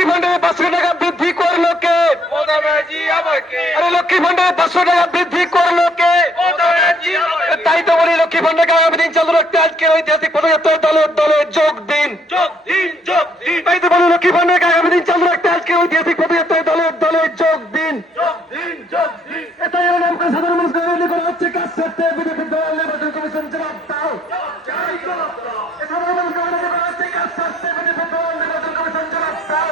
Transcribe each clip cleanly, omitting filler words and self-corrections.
লক্ষ্মী ভান্ডারে 500 টাকা বৃদ্ধি করলো কে? আরে লক্ষ্মী ভান্ডারে 500 টাকা বৃদ্ধি করলো কে? তাই তো বলি লক্ষ্মী ভান্ডারকে আগামী দিন চালু রাখতে আজকের ঐতিহাসিক পদযাত্রায় দলে দলে যোগ দিন। তাই তো বলি লক্ষ্মী ভান্ডারকে আগামী দিন চালু রাখতে আজকের ঐতিহাসিক পদযাত্রায় দলে দলে যোগ দিন। এটাই নামকে সাধারণ মানুষকে রেলি করা হচ্ছে কাজ করতে বিজেপি দল নির্বাচন কমিশন জবাব দাও। সাধারণ মানুষকে রেলি করা হচ্ছে কাজ করতে বিজেপি দল নির্বাচন কমিশন জবাব দাও।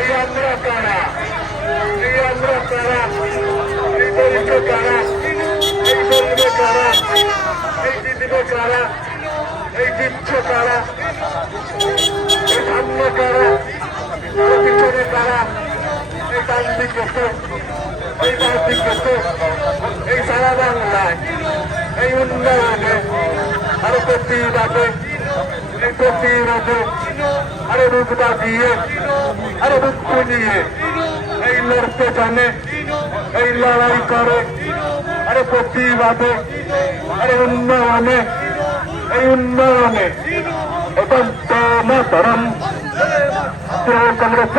এই আমরা কারা, এই আমরা কারা, এই দরিদ্র কারা, এই গরিব কারা, এই দিদিব কারা, এই দিচ্ছ কারা, এই সামন্য কারা, পিছনে কারা, এই ডান দিকে এই বাম দিকে এই সারা বাংলায় এই উন্নয়নে আরো প্রতিবাদে এই প্রতিরোধে আরো রূপটা দিয়ে আরো দুঃখ নিয়ে এই লড়তে জানে এই লড়াই করে আরো প্রতিবাদে আরে উন্নয়নে এই উন্নয়নে এবং মাতরম কংগ্রেস